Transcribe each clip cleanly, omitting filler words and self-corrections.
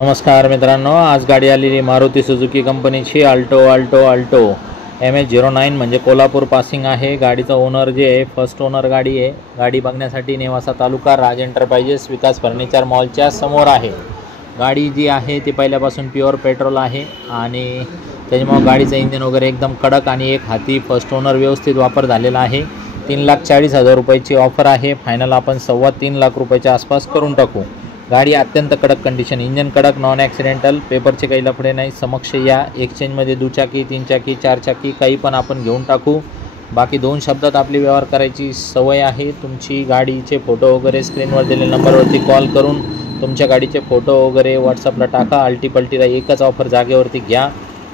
नमस्कार मित्रांनो, आज गाडी आलेली मारुती सुझुकी कंपनीची अल्टो MS09 म्हणजे कोल्हापूर पासिंग आहे। गाडीचा ओनर जे आहे फर्स्ट ओनर गाडी आहे। गाडी बघण्यासाठी नेवासा तालुका राज एंटरप्राइजेस विकास फर्निचर मॉलच्या समोर आहे। गाडी जी आहे ती पहिल्यापासून प्युअर पेट्रोल आहे आणि त्याच्यामुळे गाडीचं इंजिन वगैरे एकदम कडक आणि एक हाती फर्स्ट ओनर व्यवस्थित वापर झालेला आहे। 3,40,000 रुपयाची ऑफर आहे। फायनल आपण 3.25 लाख रुपयाच्या आसपास करून टाकू। गाडी अत्यंत कडक कंडिशन, इंजन कडक, नॉन ॲक्सिडेंटल, पेपरचे काही लफडे नाही। समक्ष या एक्सचेंजमध्ये दुचाकी, 3 चाकी, 4 चाकी काही पण आपण घेऊन टाकू। बाकी 2 शब्दात आपली व्यवहार करायची सवय आहे। तुमची गाडीचे फोटो वगैरे स्क्रीनवर दिलेल्या नंबरवरती कॉल करून तुमच्या गाडीचे फोटो वगैरे व्हॉट्सअपला टाका। अल्टीपल्टीला एकच ऑफर जागेवरती घ्या।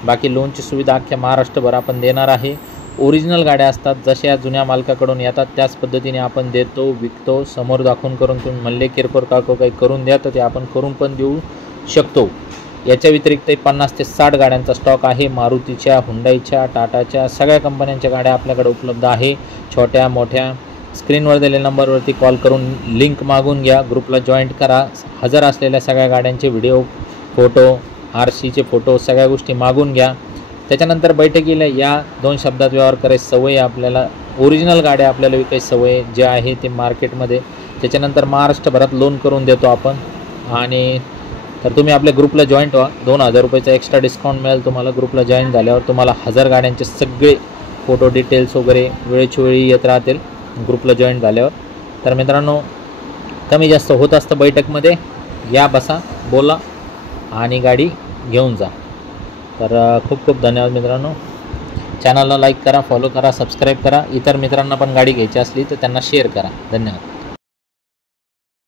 बाकी लोनची सुविधा अख्ख्या महाराष्ट्रभर आपण देणार आहे। ओरिजिनल गाड्या असतात, जशा जुन्या मालकाकडून येतात त्याच पद्धतीने आपण देतो, विकतो। समोर दाखवून करून तुम्ही म्हणले किरकोळ काको काही करून द्या तर ते आपण करून पण देऊ शकतो। याच्या व्यतिरिक्त 50 ते 60 गाड्यांचा स्टॉक आहे। मारुतीच्या, हुंडाईच्या, टाटाच्या सगळ्या कंपन्यांच्या गाड्या आपल्याकडे उपलब्ध आहे। छोट्या मोठ्या स्क्रीनवर दिलेल्या नंबरवरती कॉल करून लिंक मागून घ्या, ग्रुपला जॉईंट करा। हजर असलेल्या सगळ्या गाड्यांचे व्हिडिओ, फोटो, RCचे फोटो सगळ्या गोष्टी मागून घ्या। त्याच्यानंतर बैठकीला या 2 शब्दात व्यवहार करायची सवय आपल्याला। ओरिजिनल गाड्या आपल्याला विकायची सवय जे आहे ते मार्केटमध्ये। त्याच्यानंतर महाराष्ट्रभरात लोन करून देतो आपण। आणि तर तुम्ही आपल्या ग्रुपला जॉईंट व्हा, 2,000 रुपयाचा एक्स्ट्रा डिस्काउंट मिळेल तुम्हाला। ग्रुपला जॉईन झाल्यावर तुम्हाला 1000 गाड्यांचे सगळे फोटो डिटेल्स वगैरे वेळच्या वेळी येत राहतील ग्रुपला जॉईन झाल्यावर। तर मित्रांनो, कमी जास्त होत असतं बैठकमध्ये, या बसा, बोला आणि गाडी घेऊन जा। तर खूप खूप धन्यवाद मित्रांनो। चॅनलला लाईक करा, फॉलो करा, सबस्क्राईब करा। इतर मित्रांना पण गाडी घ्यायची असली तर त्यांना शेअर करा। धन्यवाद।